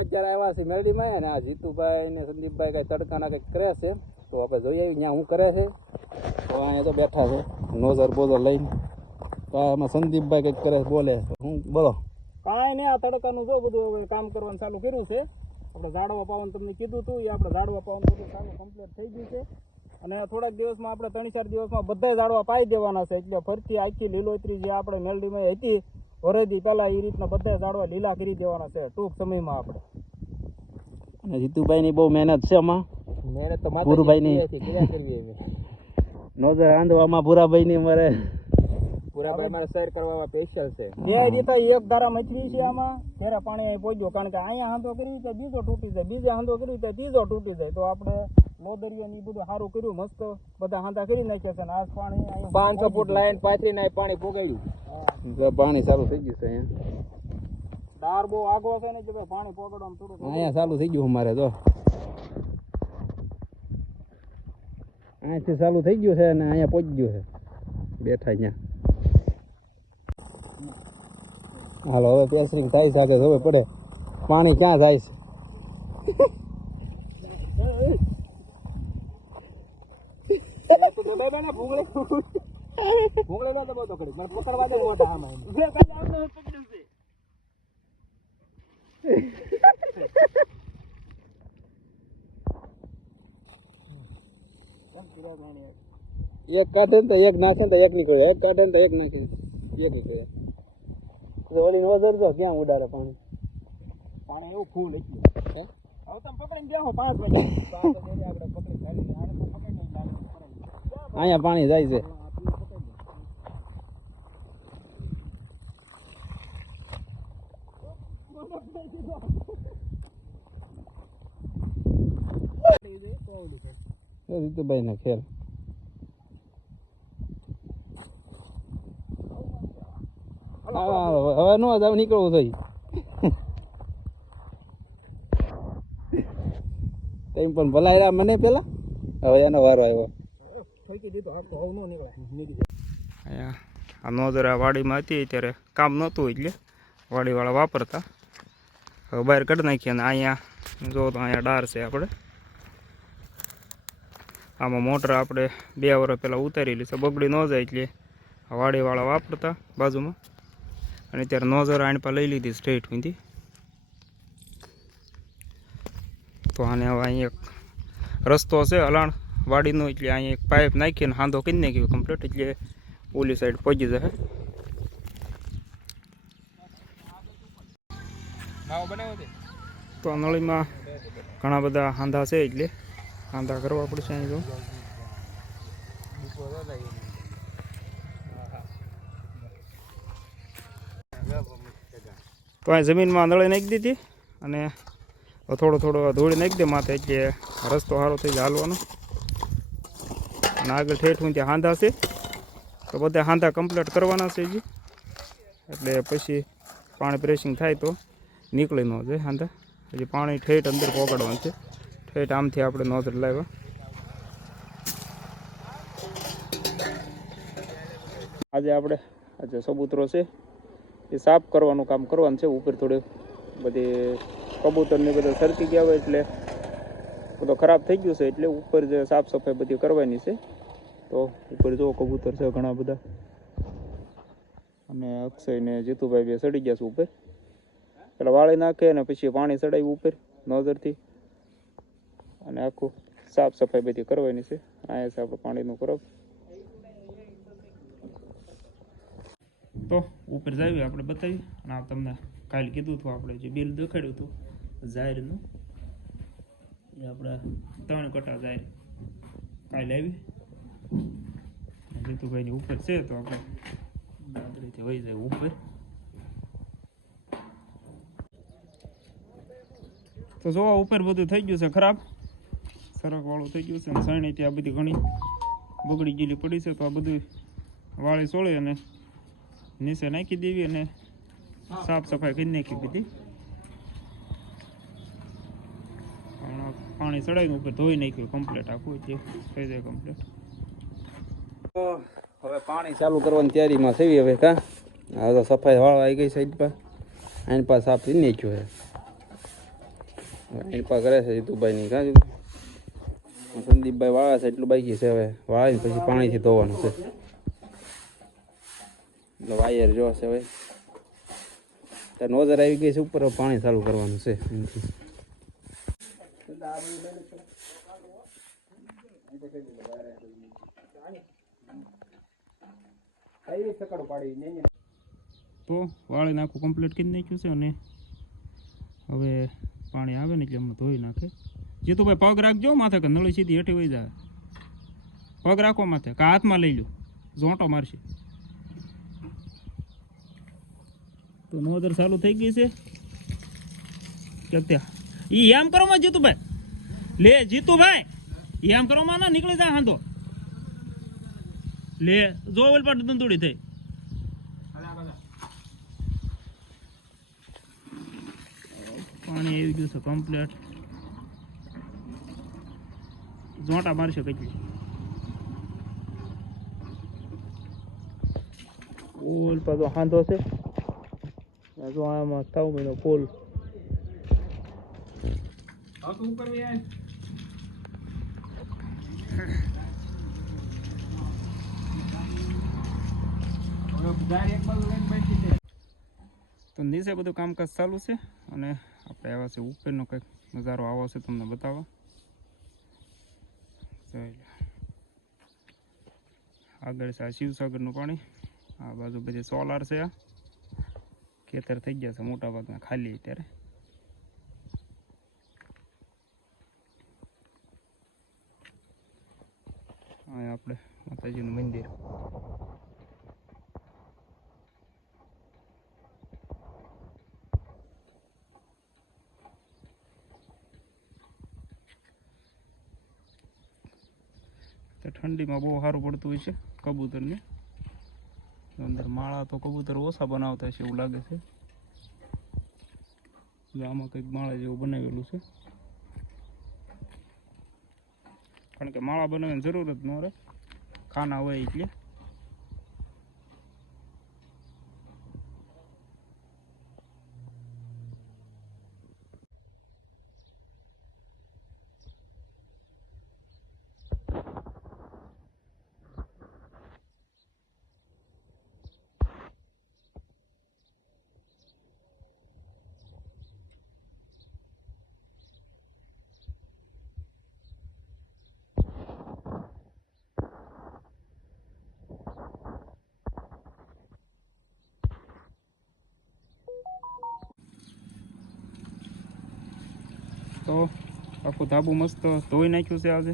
અત્યારે આવ્યા છે મેરડીમાં અને આ જીતુભાઈ ને સંદીપભાઈ કઈ તડકાના કંઈક કરે છે તો આપણે જોઈએ આવી ત્યાં શું કરે છે. તો અહીંયા તો બેઠા છે નોઝર બોઝર લઈને. તો આમાં સંદીપભાઈ કંઈક કરે બોલે હું બોલો. કાંઈ નહીં, આ તડકાનું જો બધું હવે કામ કરવાનું ચાલુ કર્યું છે. આપણે ઝાડવા પાવાનું તમને કીધું હતું એ આપણે ઝાડવા પાવાનું બધું સારું કમ્પ્લીટ થઈ ગયું છે. અને થોડાક દિવસમાં આપણે 3-4 દિવસમાં બધા ઝાડવા પાઈ દેવાના છે. એટલે ફરતી આખી લીલોતરી જે આપણે મેલડીમાં હતી વરેદી પહેલા એ રીતના બધા ઝાડવા લીલા કરી દેવાના છે ટૂંક સમયમાં આપણે. અને જીતુભાઈની બહુ મહેનત છે આમાં. મહેનત તો ભૂરભાઈની નોઝર આંધવામાં ભૂરાભાઈની મારે ભૂરાભાઈ મારે શેર કરવામાં સ્પેશિયલ છે. એ રીતે એક ધારા મચવી છે આમાં ત્યારે પાણી અહીં પહોંચ્યું. કારણ કે અહીંયા હાંધો કરી તો બીજો તૂટી જાય, બીજે હાંધો કરી તો ત્રીજો તૂટી જાય. તો આપણે લોદરિયા ને બધું સારું કર્યું, મસ્ત બધા હાંધા કરી નાખ્યા છે. આ પાણી 500 ફૂટ લાઈન પાથરીને પાણી પોગાડ્યું. પાણી ચાલુ થઈ ગયું છે અહીંયા. ડાર બહુ આગો છે ને એટલે પાણી પોગાડવાનું થોડું અહીંયા ચાલુ થઈ ગયું અમારે. તો અહીંયાથી ચાલુ થઈ ગયું છે અને અહીંયા પહોંચી ગયું છે બેઠા અહીંયા. હાલો હવે પેસરીને થાય સાથે ખબર પડે પાણી ક્યાં જાય છે. એક કાઢે ને તો એક નાખે તો એક નીકળે, એક કાઢે ને તો એક નાખે એક નીકળે. ઓલી નોઝર તો ક્યાં ઉડાડે પાણી. પાણી એવું ફૂલ લઈ ગયું. હવે તમે પકડીને જાઓ 5 મિનિટ આપણે પકડી અહીંયા પાણી જાય છે. જીતુભાઈ નો ખેલ. હવે નો જાવ નીકળવું થઈ. તેમ પણ ભલાયરા મને પેલા હવે એનો વારો આવ્યો. અહીંયા આ નોઝર વાડીમાં હતી ત્યારે કામ નહોતું એટલે વાડીવાળા વાપરતા. હવે બહાર કાઢી નાખીએ અને અહીંયા જો તો અહીંયા ડાર છે આપણે. આમાં મોટર આપણે 2 વર્ષ પહેલાં ઉતારેલી છે, બગડી ન જાય એટલે વાડીવાળા વાપરતા બાજુમાં. અને ત્યારે નોઝર આણપા લઈ લીધી સ્ટ્રેટ ઊંધી. તો આને હવે અહીં એક રસ્તો છે હલાણ વાડીનો એટલે અહીં એક પાઇપ નાખીને હાંધો કરી નાખ્યો કમ્પ્લીટ એટલે ઓલી સાઈડ પહોંચી જશે. તો નળીમાં ઘણા બધા હાંધા છે એટલે હાંધા કરવા પડશે અહીં. તો તો અહીં જમીનમાં નળી નાખી દીધી અને થોડો ધૂળ નાખી દે માથે એટલે રસ્તો સારો થઈ જાય હાલવાનો. અને આગળ ઠેઠું ત્યાં હાંધા છે તો બધા હાંધા કમ્પ્લીટ કરવાના છે હજી. એટલે પછી પાણી પ્રેસિંગ થાય તો નીકળી ન જાય હાંધા. હજી પાણી ઠેઠ અંદર પહોંચાડવાનું છે. ઠેઠ આમથી આપણે નોઝર લાવ્યા. આજે કબૂતરો છે એ સાફ કરવાનું કામ કરવાનું છે. ઉપર થોડું બધી કબૂતરને બધા સરકી ગયા હોય એટલે બધો ખરાબ થઈ ગયું છે એટલે ઉપર જે સાફ સફાઈ બધી કરવાની છે. તો ઉપર જો કબૂતર છે ઘણા બધા. અને અક્ષય ને જીતુભાઈ બે ચડી ગયા છે ઉપર. પેલા વાળી નાખે અને પછી પાણી ચડાવ્યું ઉપર નોઝરથી અને આખું સાફ સફાઈ બધી કરવાની છે. અહીંયા છે આપણે પાણીનું પરબ. તો ઉપર જાવી આપણે બતાવી. અને આ તમને કાલે કીધું હતું આપણે જે બિલ દેખાડ્યું હતું જાહેરનું એ આપણે 3 કટા જાહેર કાલે આવી. જીતુભાઈની ઉપર છે તો આપણે દાદરીથી વહી જાય ઉપર. તો જોવા ઉપર બધું થઈ ગયું છે ખરાબ, સરક વાળું થઈ ગયું છે. અને સાણી ત્યાં બધી ઘણી બગડી ગયેલી પડી છે. તો આ બધું વાળી સોળી અને નીચે નાખી દેવી અને સાફ સફાઈ કરી નાખી બધી. પાણી ચડાવીને ઉપર ધોઈ નાખ્યું કમ્પ્લીટ આખું એટલે થઈ જાય કમ્પ્લીટ. તો હવે પાણી ચાલુ કરવાની તૈયારીમાં થઈ. હવે કા હવે તો સફાઈ વાળવા આવી ગઈ સાઈડ પર આની પાસે સાફ કરી નાખ્યું છે. ઈરપા કરે છે જીતુભાઈ ની કાં જીતુ? સંદીપભાઈ વાળા છે એટલું બાકી છે, હવે વાળીને પછી પાણીથી ધોવાનું છે. એટલે વાયર જો છે હવે ત્યાં નોઝર આવી ગઈ છે ઉપર, પાણી ચાલુ કરવાનું છે. તો વાળીને આખું કમ્પ્લીટ કરી નાખ્યું છે અને હવે પાણી આવે ને એટલે હમણાં ધોઈ નાખે. જીતુભાઈ પગ રાખજો માથે, કે નળી સીધી હેઠી વહી જાય. પગ રાખો માથે, કે હાથમાં લઈ લો, ઝોંટો મારશે. તો નોઝર ચાલુ થઈ ગઈ છે. ઈ એમ કરો માં જીતુભાઈ, લે જીતુભાઈ એમ કરો માં ના નીકળી જાય હાંધો. લે જો ઓલ પર દંદુડી થઈ. પાણી આવી ગયું છે કમ્પ્લીટ, ઝોંટા મારશે કેટલી. ઓલ પર તો હાંધો છે. જો આમાં થાવ મહિનો ફૂલ તો નીચે બધું કામકાજ ચાલુ છે અને આપણે આવ્યા છે ઉપરનો કંઈક નજારો આવો છે તમને બતાવવા. આગળ છે આ શિવસાગરનું પાણી, આ બાજુ બધી સોલાર છે. આ ખેતર થઈ ગયા છે મોટા ભાગના ખાલી અત્યારે. આ આપણે માતાજીનું મંદિર. ઠંડીમાં બહુ સારું પડતું હોય છે કબૂતરને. અંદર માળા તો કબૂતર ઓછા બનાવતા છે એવું લાગે છે. આમાં કંઈક માળા જેવું બનાવેલું છે, કારણ કે માળા બનાવવાની જરૂર જ ન રહે, ખાના હોય એટલે. તો આખું ધાબુ મસ્ત ધોઈ નાખ્યું છે આજે.